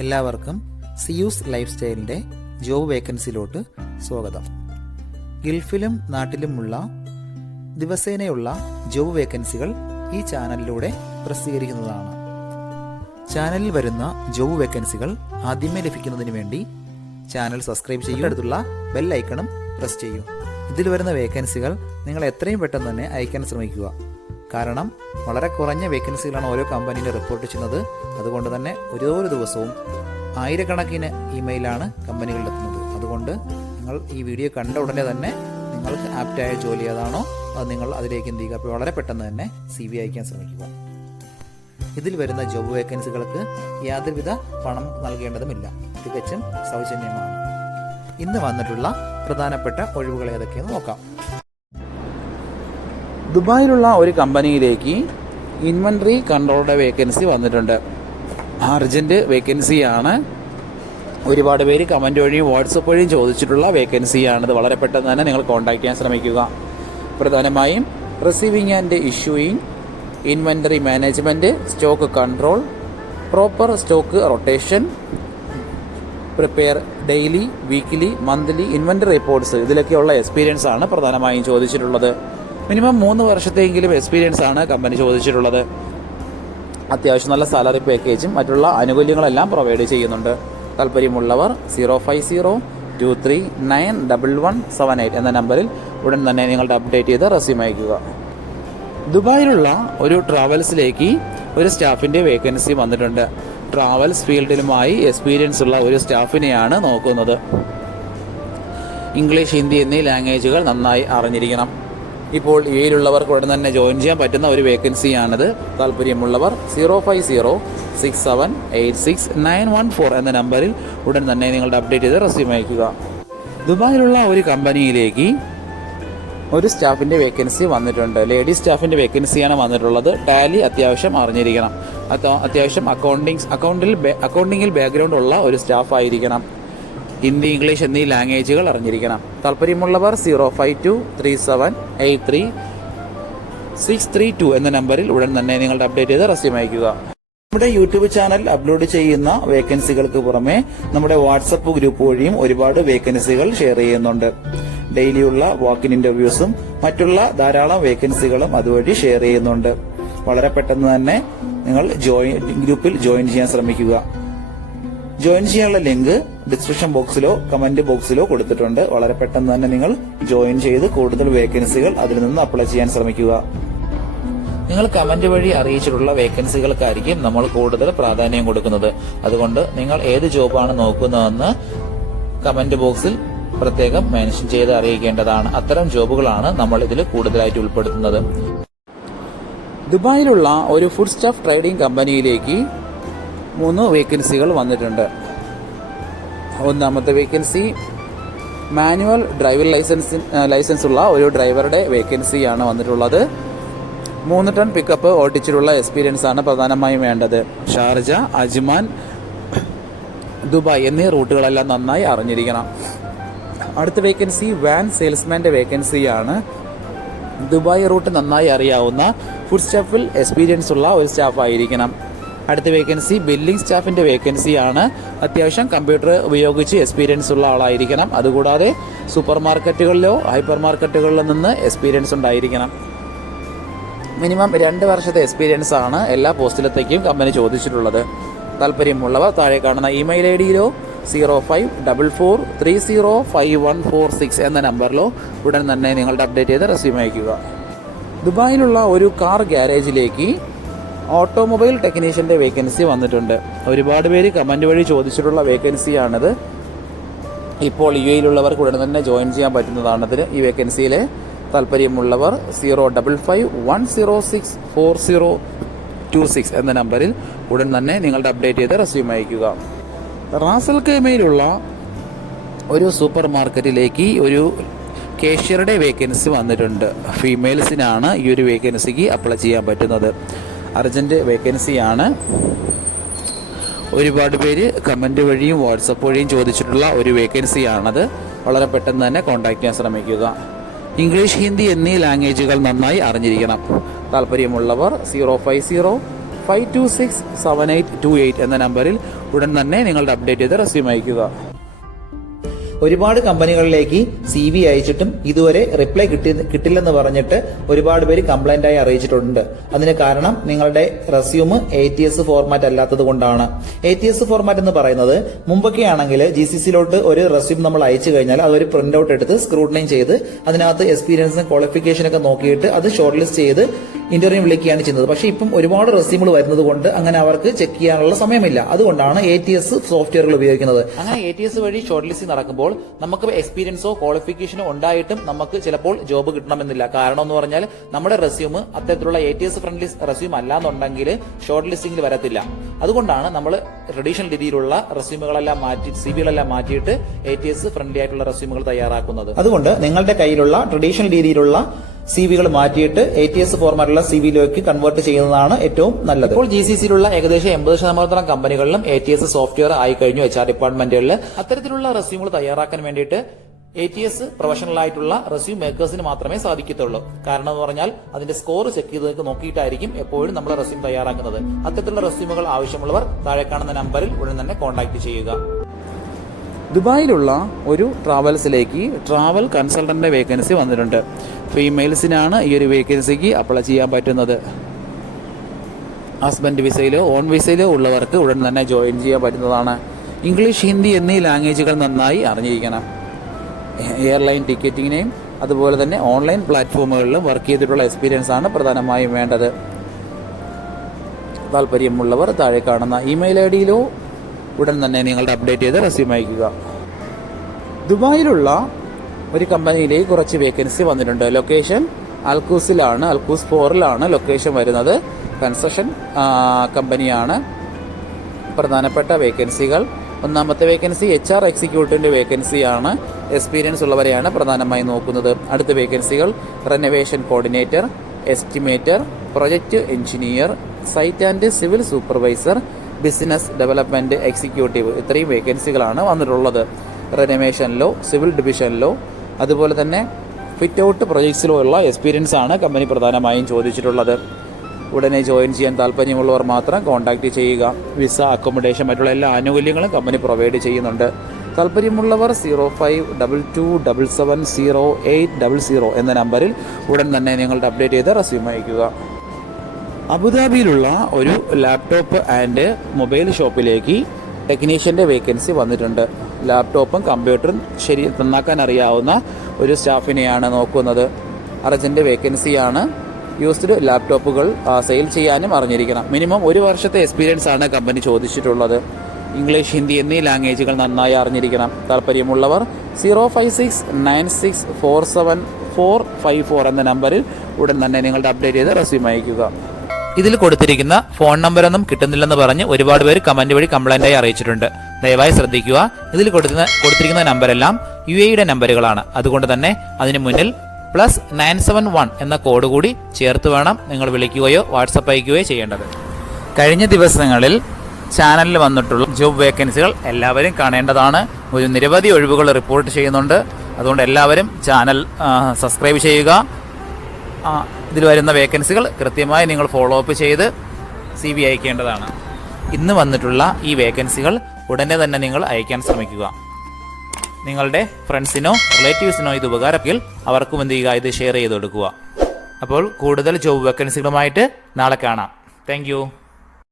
എല്ലാവർക്കും Zeus life സ്റ്റൈലിൻ്റെ job വേക്കൻസിയിലോട്ട് സ്വാഗതം. ഗൾഫിലും നാട്ടിലുമുള്ള ദിവസേനയുള്ള job വേക്കൻസികൾ ഈ ചാനലിലൂടെ പ്രസിദ്ധീകരിക്കുന്നതാണ്. ചാനലിൽ വരുന്ന ജോബ് വേക്കൻസികൾ ആദ്യമേ ലഭിക്കുന്നതിന് വേണ്ടി ചാനൽ സബ്സ്ക്രൈബ് ചെയ്യുക, അടുത്തുള്ള ബെൽ ഐക്കണും പ്രസ് ചെയ്യൂ. ഇതിൽ വരുന്ന വേക്കൻസികൾ നിങ്ങൾ എത്രയും പെട്ടെന്ന് തന്നെ അയക്കാൻ ശ്രമിക്കുക. കാരണം വളരെ കുറഞ്ഞ വേക്കൻസികളാണ് ഓരോ കമ്പനിയിൽ റിപ്പോർട്ട് ചെയ്യുന്നത്. അതുകൊണ്ട് തന്നെ ഓരോ ദിവസവും ആയിരക്കണക്കിന് ഇമെയിലാണ് കമ്പനികളിലെത്തുന്നത്. അതുകൊണ്ട് നിങ്ങൾ ഈ വീഡിയോ കണ്ട ഉടനെ തന്നെ നിങ്ങൾക്ക് ആപ്റ്റായ ജോലി ഏതാണോ അത് നിങ്ങൾ അതിലേക്ക് എന്ത് ചെയ്യുക, അപ്പോൾ വളരെ പെട്ടെന്ന് തന്നെ CV അയക്കാൻ ശ്രമിക്കുക. ഇതിൽ വരുന്ന ജോബ് വേക്കൻസികൾക്ക് യാതൊരുവിധ പണം നൽകേണ്ടതുമില്ല, തികച്ചും സൗജന്യമാണ്. ഇന്ന് വന്നിട്ടുള്ള പ്രധാനപ്പെട്ട ഒഴിവുകൾ ഏതൊക്കെയെന്ന് നോക്കാം. ദുബായിലുള്ള ഒരു കമ്പനിയിലേക്ക് ഇൻവെന്ററി കൺട്രോളുടെ വേക്കൻസി വന്നിട്ടുണ്ട്. അർജന്റ് വേക്കൻസിയാണ്. ഒരുപാട് പേര് കമന്റ് വഴിയും വാട്സപ്പ് വഴിയും ചോദിച്ചിട്ടുള്ള വേക്കൻസിയാണിത്. വളരെ പെട്ടെന്ന് തന്നെ നിങ്ങൾ കോൺടാക്ട് ചെയ്യാൻ ശ്രമിക്കുക. പ്രധാനമായും receiving and issuing, inventory management, stock control, proper stock rotation, prepare daily, weekly, monthly inventory reports, ഇതിലൊക്കെയുള്ള എക്സ്പീരിയൻസ് ആണ് പ്രധാനമായും ചോദിച്ചിട്ടുള്ളത്. മിനിമം 3 വർഷത്തെങ്കിലും എക്സ്പീരിയൻസ് ആണ് കമ്പനി ചോദിച്ചിട്ടുള്ളത്. അത്യാവശ്യം നല്ല സാലറി പാക്കേജും മറ്റുള്ള ആനുകൂല്യങ്ങളെല്ലാം പ്രൊവൈഡ് ചെയ്യുന്നുണ്ട്. താല്പര്യമുള്ളവർ 05023911178 എന്ന നമ്പറിൽ ഉടൻ തന്നെ നിങ്ങളുടെ അപ്ഡേറ്റ് ചെയ്ത് റെസ്യൂം അയക്കുക. ദുബായിലുള്ള ഒരു ട്രാവൽസിലേക്ക് ഒരു സ്റ്റാഫിൻ്റെ വേക്കൻസി വന്നിട്ടുണ്ട്. ട്രാവൽസ് ഫീൽഡിലുമായി എക്സ്പീരിയൻസ് ഉള്ള ഒരു സ്റ്റാഫിനെയാണ് നോക്കുന്നത്. ഇംഗ്ലീഷ്, ഹിന്ദി എന്നീ ലാംഗ്വേജുകൾ നന്നായി അറിഞ്ഞിരിക്കണം. ഇപ്പോൾ UAE-യിലുള്ളവർക്ക് ഉടൻ തന്നെ ജോയിൻ ചെയ്യാൻ പറ്റുന്ന ഒരു വേക്കൻസിയാണിത്. താല്പര്യമുള്ളവർ 05067869114 എന്ന നമ്പറിൽ ഉടൻ തന്നെ നിങ്ങളുടെ അപ്ഡേറ്റ് ചെയ്ത് റെസ്യൂം അയക്കുക. ദുബായിലുള്ള ഒരു കമ്പനിയിലേക്ക് ഒരു സ്റ്റാഫിൻ്റെ വേക്കൻസി വന്നിട്ടുണ്ട്. ലേഡി സ്റ്റാഫിൻ്റെ വേക്കൻസിയാണ് വന്നിട്ടുള്ളത്. ടാലി അത്യാവശ്യം അറിഞ്ഞിരിക്കണം. അത്യാവശ്യം അക്കൗണ്ടിങ്ങിൽ ബാക്ക്ഗ്രൗണ്ട് ഉള്ള ഒരു സ്റ്റാഫ് ആയിരിക്കണം. ഹിന്ദി, ഇംഗ്ലീഷ് എന്നീ ലാംഗ്വേജുകൾ അറിഞ്ഞിരിക്കണം. താല്പര്യമുള്ളവർ 05237836632 എന്ന നമ്പറിൽ ഉടൻ തന്നെ നിങ്ങളുടെ അപ്ഡേറ്റ് ചെയ്ത് റെസ്യൂം അയക്കുക. നമ്മുടെ യൂട്യൂബ് ചാനൽ അപ്ലോഡ് ചെയ്യുന്ന വേക്കൻസികൾക്ക് പുറമെ നമ്മുടെ വാട്സപ്പ് ഗ്രൂപ്പ് വഴിയും ഒരുപാട് വേക്കൻസികൾ ഷെയർ ചെയ്യുന്നുണ്ട്. ഡെയിലിയുള്ള വാക്കിൻ ഇന്റർവ്യൂസും മറ്റുള്ള ധാരാളം വേക്കൻസികളും അതുവഴി ഷെയർ ചെയ്യുന്നുണ്ട്. വളരെ പെട്ടെന്ന് തന്നെ നിങ്ങൾ ഗ്രൂപ്പിൽ ജോയിൻ ചെയ്യാൻ ശ്രമിക്കുക. ജോയിൻ ചെയ്യാനുള്ള ലിങ്ക് ഡിസ്ക്രിപ്ഷൻ ബോക്സിലോ കമന്റ് ബോക്സിലോ കൊടുത്തിട്ടുണ്ട്. വളരെ പെട്ടെന്ന് തന്നെ നിങ്ങൾ ജോയിൻ ചെയ്ത് കൂടുതൽ വേക്കൻസികൾ അതിൽ നിന്ന് അപ്ലൈ ചെയ്യാൻ ശ്രമിക്കുക. നിങ്ങൾ കമന്റ് വഴി അറിയിച്ചിട്ടുള്ള വേക്കൻസികൾക്കായിരിക്കും നമ്മൾ കൂടുതൽ പ്രാധാന്യം കൊടുക്കുന്നത്. അതുകൊണ്ട് നിങ്ങൾ ഏത് ജോബാണ് നോക്കുന്നതെന്ന് കമന്റ് ബോക്സിൽ പ്രത്യേകം മെൻഷൻ ചെയ്ത് അറിയിക്കേണ്ടതാണ്. അത്തരം ജോബുകളാണ് നമ്മൾ ഇതിൽ കൂടുതലായിട്ട് ഉൾപ്പെടുത്തുന്നത്. ദുബായിലുള്ള ഒരു ഫുഡ് സ്റ്റാഫ് ട്രേഡിംഗ് കമ്പനിയിലേക്ക് 3 വേക്കൻസികൾ വന്നിട്ടുണ്ട്. ഒന്നാമത്തെ വേക്കൻസി മാനുവൽ ഡ്രൈവിംഗ് ലൈസൻസ് ഉള്ള ഒരു ഡ്രൈവറുടെ വേക്കൻസിയാണ് വന്നിട്ടുള്ളത്. 3 ടൺ പിക്കപ്പ് ഓടിച്ചിട്ടുള്ള എക്സ്പീരിയൻസ് ആണ് പ്രധാനമായും വേണ്ടത്. ഷാർജ, അജ്മാൻ, ദുബായ് എന്നീ റൂട്ടുകളെല്ലാം നന്നായി അറിഞ്ഞിരിക്കണം. അടുത്ത വേക്കൻസി വാൻ സെയിൽസ്മാന്റെ വേക്കൻസിയാണ്. ദുബായ് റൂട്ട് നന്നായി അറിയാവുന്ന ഫുഡ് സ്റ്റാഫിൽ എക്സ്പീരിയൻസ് ഉള്ള ഒരു സ്റ്റാഫ് ആയിരിക്കണം. അടുത്ത വേക്കൻസി ബില്ലിംഗ് സ്റ്റാഫിന്റെ വേക്കൻസിയാണ്. അത്യാവശ്യം കമ്പ്യൂട്ടർ ഉപയോഗിച്ച് എക്സ്പീരിയൻസ് ഉള്ള ആളായിരിക്കണം. അതുകൂടാതെ സൂപ്പർ മാർക്കറ്റുകളിലോ ഹൈപ്പർ മാർക്കറ്റുകളിലോ നിന്ന് എക്സ്പീരിയൻസ് ഉണ്ടായിരിക്കണം. മിനിമം 2 വർഷത്തെ എക്സ്പീരിയൻസ് ആണ് എല്ലാ പോസ്റ്റിലത്തേക്കും കമ്പനി ചോദിച്ചിട്ടുള്ളത്. താല്പര്യമുള്ളവർ താഴെ കാണുന്ന ഇമെയിൽ ID-യിലോ 0544305146 എന്ന നമ്പറിലോ ഉടൻ തന്നെ നിങ്ങളുടെ അപ്ഡേറ്റ് ചെയ്ത് റെസ്യൂം അയക്കുക. ദുബായിലുള്ള ഒരു കാർ ഗ്യാരേജിലേക്ക് ഓട്ടോമൊബൈൽ ടെക്നീഷ്യന്റെ വേക്കൻസി വന്നിട്ടുണ്ട്. ഒരുപാട് പേര് കമന്റ് വഴി ചോദിച്ചിട്ടുള്ള വേക്കൻസിയാണിത്. ഇപ്പോൾ UAE-യിലുള്ളവർക്ക് ഉടൻ തന്നെ ജോയിൻ ചെയ്യാൻ പറ്റുന്നതാണിത്. ഈ വേക്കൻസിയിലെ താല്പര്യമുള്ളവർ 055164026 എന്ന നമ്പറിൽ ഉടൻ തന്നെ നിങ്ങളുടെ അപ്ഡേറ്റ് ചെയ്ത് റെസ്യൂം അയക്കുക. റാസൽ ഖൈമയിലുള്ള ഒരു സൂപ്പർ മാർക്കറ്റിലേക്ക് ഒരു കേഷ്യറുടെ വേക്കൻസി വന്നിട്ടുണ്ട്. ഫീമെയിൽസിനാണ് ഈ ഒരു വേക്കൻസിക്ക് അപ്ലൈ ചെയ്യാൻ പറ്റുന്നത്. അർജന്റ് വേക്കൻസിയാണ്. ഒരുപാട് പേര് കമന്റ് വഴിയും വാട്സപ്പ് വഴിയും ചോദിച്ചിട്ടുള്ള ഒരു വേക്കൻസിയാണത്. വളരെ പെട്ടെന്ന് തന്നെ കോൺടാക്ട് ചെയ്യാൻ ശ്രമിക്കുക. ഇംഗ്ലീഷ്, ഹിന്ദി എന്നീ ലാംഗ്വേജുകൾ നന്നായി അറിഞ്ഞിരിക്കണം. താല്പര്യമുള്ളവർ 050 5267828 എന്ന നമ്പറിൽ ഉടൻ തന്നെ നിങ്ങളുടെ അപ്ഡേറ്റ് ചെയ്ത് റെസ്യൂം അയക്കുക. ഒരുപാട് കമ്പനികളിലേക്ക് CV അയച്ചിട്ടും ഇതുവരെ റിപ്ലൈ കിട്ടില്ലെന്ന് പറഞ്ഞിട്ട് ഒരുപാട് പേര് കംപ്ലൈന്റ് ആയി അറിയിച്ചിട്ടുണ്ട്. അതിന് കാരണം നിങ്ങളുടെ റെസ്യൂം ATS ഫോർമാറ്റ് അല്ലാത്തത് കൊണ്ടാണ്. ATS ഫോർമാറ്റ് എന്ന് പറയുന്നത് മുമ്പൊക്കെ ആണെങ്കിൽ GCCയിലോട്ട് ഒരു റെസ്യൂം നമ്മൾ അയച്ചു കഴിഞ്ഞാൽ അതൊരു പ്രിന്റ് ഔട്ട് എടുത്ത് സ്ക്രൂട്ടനൈസ് ചെയ്ത് അതിനകത്ത് എക്സ്പീരിയൻസും ക്വാളിഫിക്കേഷൻ ഒക്കെ നോക്കിയിട്ട് അത് ഷോർട്ട് ലിസ്റ്റ് ചെയ്ത് ഇന്റർവ്യൂ വിളിക്കുകയാണ് ചെയ്യുന്നത്. പക്ഷേ ഇപ്പം ഒരുപാട് റെസ്യൂമുകൾ വരുന്നത് കൊണ്ട് അങ്ങനെ അവർക്ക് ചെക്ക് ചെയ്യാനുള്ള സമയമില്ല. അതുകൊണ്ടാണ് ATS സോഫ്റ്റ്വെയറുകൾ ഉപയോഗിക്കുന്നത്. അങ്ങനെ ATS വഴി ഷോർട്ട് ലിസ്റ്റിംഗ് നടക്കുമ്പോൾ നമുക്ക് എക്സ്പീരിയൻസോ ക്വാളിഫിക്കേഷനോ ഉണ്ടായിട്ടും നമുക്ക് ചിലപ്പോൾ ജോബ് കിട്ടണമെന്നില്ല. കാരണം എന്ന് പറഞ്ഞാൽ നമ്മുടെ റെസ്യൂം അത്തരത്തിലുള്ള ATS ഫ്രണ്ട്ലി റെസ്യൂം അല്ലാന്നുണ്ടെങ്കിൽ ഷോർട്ട് ലിസ്റ്റിംഗിൽ വരത്തില്ല. അതുകൊണ്ടാണ് നമ്മൾ ട്രഡീഷണൽ രീതിയിലുള്ള റെസ്യൂമുകളെല്ലാം മാറ്റി CVകളെല്ലാം മാറ്റിയിട്ട് ATS ഫ്രണ്ട്ലി ആയിട്ടുള്ള റെസ്യൂമുകൾ തയ്യാറാക്കുന്നത്. അതുകൊണ്ട് നിങ്ങളുടെ കയ്യിലുള്ള ട്രഡീഷണൽ രീതിയിലുള്ള CVകൾ മാറ്റിയിട്ട് ATS ഫോർമാറ്റുള്ള CVയിലേക്ക് കൺവേർട്ട് ചെയ്യുന്നതാണ് ഏറ്റവും നല്ലത്. ഇപ്പോൾ GCCയിലുള്ള ഏകദേശം 80% കമ്പനികളിലും ATS സോഫ്റ്റ്വെയർ ആയി കഴിഞ്ഞു. HR ഡിപ്പാർട്ട്മെന്റുകളിൽ അത്തരത്തിലുള്ള റെസ്യൂമുകൾ തയ്യാറാക്കാൻ വേണ്ടിയിട്ട് ATS പ്രൊഫഷണൽ ആയിട്ടുള്ള റെസ്യൂം മേക്കേഴ്സിന് മാത്രമേ സാധിക്കത്തുള്ളൂ. കാരണം എന്ന് പറഞ്ഞാൽ അതിന്റെ സ്കോർ ചെക്ക് ചെയ്ത് നോക്കിയിട്ടായിരിക്കും എപ്പോഴും നമ്മൾ റെസ്യൂം തയ്യാറാക്കുന്നത്. അത്തരത്തിലുള്ള റെസ്യൂമുകൾ ആവശ്യമുള്ളവർ താഴെ കാണുന്ന നമ്പറിൽ ഉടൻ തന്നെ കോൺടാക്ട് ചെയ്യുക. ദുബായിലുള്ള ഒരു ട്രാവൽസിലേക്ക് ട്രാവൽ കൺസൾട്ടന്റ് വേക്കൻസി വന്നിട്ടുണ്ട്. ഫീമെയിൽസിനാണ് ഈ ഒരു വേക്കൻസിക്ക് അപ്ലൈ ചെയ്യാൻ പറ്റുന്നത്. ഹസ്ബൻഡ് വിസയിലോ ഓൺ വിസയിലോ ഉള്ളവർക്ക് ഉടൻ തന്നെ ജോയിൻ ചെയ്യാൻ പറ്റുന്നതാണ്. ഇംഗ്ലീഷ്, ഹിന്ദി എന്നീ ലാംഗ്വേജുകൾ നന്നായി അറിഞ്ഞിരിക്കണം. എയർലൈൻ ടിക്കറ്റിങ്ങിനെയും അതുപോലെ തന്നെ ഓൺലൈൻ പ്ലാറ്റ്ഫോമുകളിലും വർക്ക് ചെയ്തിട്ടുള്ള എക്സ്പീരിയൻസ് ആണ് പ്രധാനമായും വേണ്ടത്. താല്പര്യമുള്ളവർ താഴെ കാണുന്ന ഇമെയിൽ IDയിലോ ഉടൻ തന്നെ നിങ്ങളുടെ അപ്ഡേറ്റ് ചെയ്ത് റെസ്യൂം അയക്കുക. ദുബായിലുള്ള ഒരു കമ്പനിയിലേക്ക് കുറച്ച് വേക്കൻസി വന്നിട്ടുണ്ട്. ലൊക്കേഷൻ അൽക്കൂസിലാണ്, അൽക്കൂസ് 4ലാണ് ലൊക്കേഷൻ വരുന്നത്. കൺസ്ട്രക്ഷൻ കമ്പനിയാണ്. പ്രധാനപ്പെട്ട വേക്കൻസികൾ: ഒന്നാമത്തെ വേക്കൻസി HR എക്സിക്യൂട്ടീവിന്റെ വേക്കൻസിയാണ്. എക്സ്പീരിയൻസ് ഉള്ളവരെയാണ് പ്രധാനമായി നോക്കുന്നത്. അടുത്ത വേക്കൻസികൾ renovation coordinator, estimator, project engineer, site and civil supervisor, business development executive. ഇത്രയും വേക്കൻസികളാണ് വന്നിട്ടുള്ളത്. റെനോവേഷനിലോ സിവിൽ ഡിവിഷനിലോ അതുപോലെ തന്നെ ഫിറ്റ് ഔട്ട് പ്രൊജക്ട്സിലോ ഉള്ള എക്സ്പീരിയൻസ് ആണ് കമ്പനി പ്രധാനമായും ചോദിച്ചിട്ടുള്ളത്. ഉടനെ ജോയിൻ ചെയ്യാൻ താല്പര്യമുള്ളവർ മാത്രം കോൺടാക്ട് ചെയ്യുക. വിസ, അക്കോമഡേഷൻ, മറ്റുള്ള എല്ലാ ആനുകൂല്യങ്ങളും കമ്പനി പ്രൊവൈഡ് ചെയ്യുന്നുണ്ട്. താല്പര്യമുള്ളവർ 0522770800 എന്ന നമ്പറിൽ ഉടൻ തന്നെ നിങ്ങളുടെ അപ്ഡേറ്റ് ചെയ്ത് റെസ്യൂം അയക്കുക. അബുദാബിയിലുള്ള ഒരു ലാപ്ടോപ്പ് ആൻഡ് മൊബൈൽ ഷോപ്പിലേക്ക് ടെക്നീഷ്യന്റെ വേക്കൻസി വന്നിട്ടുണ്ട്. ലാപ്ടോപ്പും കമ്പ്യൂട്ടറും നന്നാക്കാൻ അറിയാവുന്ന ഒരു സ്റ്റാഫിനെയാണ് നോക്കുന്നത്. അർജന്റ് വേക്കൻസിയാണ്. യൂസ്ഡ് ലാപ്ടോപ്പുകൾ സെയിൽ ചെയ്യാനും അറിഞ്ഞിരിക്കണം. മിനിമം 1 വർഷത്തെ എക്സ്പീരിയൻസ് ആണ് കമ്പനി ചോദിച്ചിട്ടുള്ളത്. ഇംഗ്ലീഷ്, ഹിന്ദി എന്നീ ലാംഗ്വേജുകൾ നന്നായി അറിഞ്ഞിരിക്കണം. താല്പര്യമുള്ളവർ 0569647454 എന്ന നമ്പറിൽ ഉടൻ തന്നെ നിങ്ങളുടെ അപ്ഡേറ്റ് ചെയ്ത് റെസ്യൂം അയക്കുക. ഇതിൽ കൊടുത്തിരിക്കുന്ന ഫോൺ നമ്പറൊന്നും കിട്ടുന്നില്ലെന്ന് പറഞ്ഞ് ഒരുപാട് പേര് കമന്റ് വഴി കംപ്ലൈന്റായി അറിയിച്ചിട്ടുണ്ട്. ദയവായി ശ്രദ്ധിക്കുക. ഇതിൽ കൊടുത്തിരിക്കുന്ന നമ്പരെല്ലാം UAE നമ്പറുകളാണ്. അതുകൊണ്ട് തന്നെ അതിന് മുന്നിൽ +971 എന്ന കോഡ് കൂടി ചേർത്ത് വേണം നിങ്ങൾ വിളിക്കുകയോ വാട്സപ്പ് അയക്കുകയോ ചെയ്യേണ്ടത്. കഴിഞ്ഞ ദിവസങ്ങളിൽ ചാനലിൽ വന്നിട്ടുള്ള ജോബ് വേക്കൻസികൾ എല്ലാവരും കാണേണ്ടതാണ്. ഒരു നിരവധി ഒഴിവുകൾ റിപ്പോർട്ട് ചെയ്യുന്നുണ്ട്. അതുകൊണ്ട് എല്ലാവരും ചാനൽ സബ്സ്ക്രൈബ് ചെയ്യുക. ഇതിൽ വരുന്ന വേക്കൻസികൾ കൃത്യമായി നിങ്ങൾ ഫോളോ അപ്പ് ചെയ്ത് CV അയക്കേണ്ടതാണ്. ഇന്ന് വന്നിട്ടുള്ള ഈ വേക്കൻസികൾ ഉടനെ തന്നെ നിങ്ങൾ അയക്കാൻ ശ്രമിക്കുക. നിങ്ങളുടെ ഫ്രണ്ട്സിനോ റിലേറ്റീവ്സിനോ ഇത് ഉപകാരമെങ്കിൽ അവർക്കും എന്ത് ചെയ്യുക, ഇത് ഷെയർ ചെയ്ത് കൊടുക്കുക. അപ്പോൾ കൂടുതൽ ജോബ് വേക്കൻസികളുമായിട്ട് നാളെ കാണാം. താങ്ക്